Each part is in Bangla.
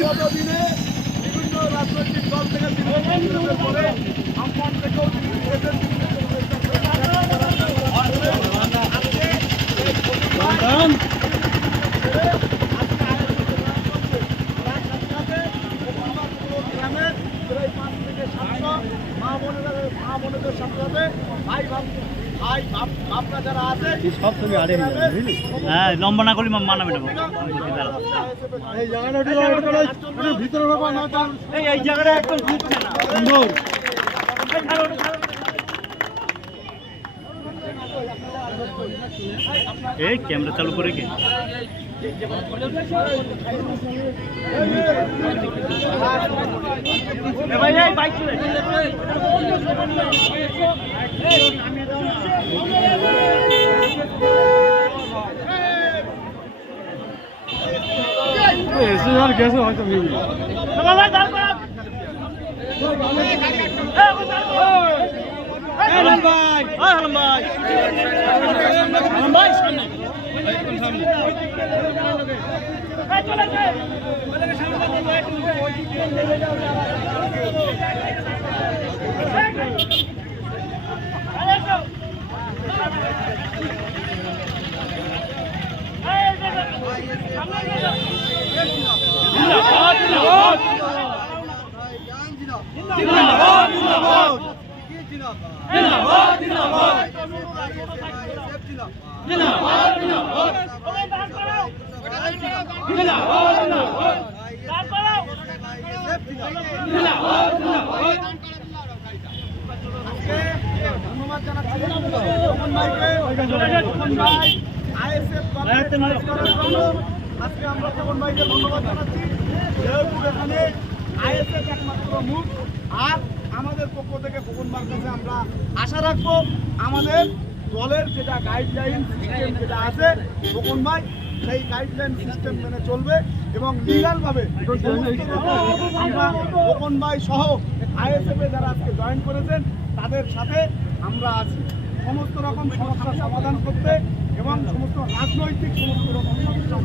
বিগত দিনে বিভিন্ন রাজনৈতিক দল থেকে বিরোধী করে আমফান থেকেও তিনি নিজেদের বোনদের সাথে ভাই বাপরা যারা আছে সব তুমি আড়ে হ্যাঁ লম্বা না করলে মানাবে না এই জায়গাটা ভিতরে এই জায়গাটা একদম ঘুরছে না সুন্দর এই ক্যামেরা চালু করে কি ভাই এই বাইক চলে এসে আর গেছে হয়তো মিল ভাই দাঁড় করা হালাম ভাই হালাম ভাই হালাম ভাই সামনে একদম সামনে এই চলে যায় বলে সামনে ধন্যবাদ জানাচ্ছি আজকে আমরা তপন ভাইকে ধন্যবাদ জানাচ্ছি যেহেতু এখানে আইএসএফ একমাত্র মুখ আর আমাদের পক্ষ থেকে খোকনবার কাছে আমরা আশা রাখবো আমাদের দলের যেটা গাইডলাইন সিস্টেম যেটা আছে খোকন ভাই সেই গাইডলাইন সিস্টেম মেনে চলবে এবং লিগালভাবে আমরা খোকন ভাই সহ আইএসএফে যারা আজকে জয়েন করেছেন তাদের সাথে আমরা আছি সমস্ত রকম সমস্যার সমাধান করতে এবং সমস্ত রাজনৈতিক সমস্ত রকম সমস্যা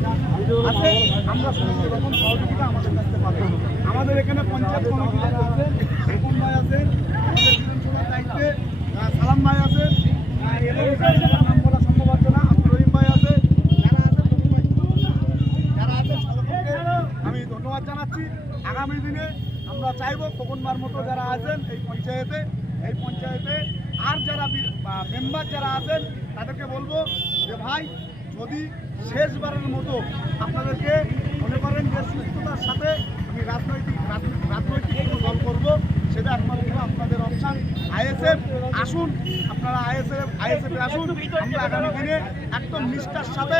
আছে আমরা সমস্ত রকম সহযোগিতা আমাদের কাছে পাবেন আমাদের এখানে পঞ্চায়েত কমিটি যারা আছেন খোকন ভাই আছেন আমাদের বিধানসভার দায়িত্বে সালাম ভাই আছেন নাম বলা সম্ভব হচ্ছে না রহিম ভাই আছে যারা আছেন সকলকে আমি ধন্যবাদ জানাচ্ছি আগামী দিনে আমরা চাইব খোকনবার মতো যারা আছেন এই পঞ্চায়েতে আর যারা মেম্বার যারা আছেন তাদেরকে বলবো যে ভাই যদি শেষবারের মতো আপনাদেরকে মনে করেন যে সুস্থতার সাথে আমি রাজনৈতিক কোনো দল করবো সেটা একমাত্র আপনাদের অপশান আইএসএফ আসুন আপনারা আইএসএফে আসুন আমরা আগামী দিনে একদম নিষ্ঠার সাথে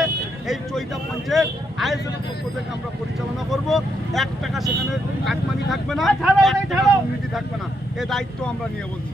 এই চৈতা পঞ্চায়েত আইএসএফের পক্ষ থেকে আমরা পরিচালনা করব 1 টাকা সেখানে কাটমানি থাকবে না 1 টাকা দুর্নীতি থাকবে না এ দায়িত্ব আমরা নিয়ে বলছি